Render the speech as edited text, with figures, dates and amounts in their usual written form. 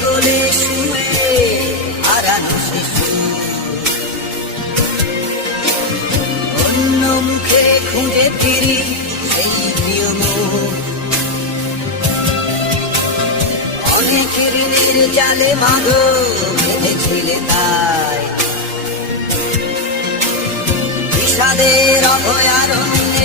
কোলে শুয়ে হারানো শিশু, অন্য মুখে খুঁজে ফিরি সেই প্রিয় মুখ। অনেক ঋণের জালে বাঁধো বেঁধেছিলে তাই, বিষাদের অভয়ারণ্যে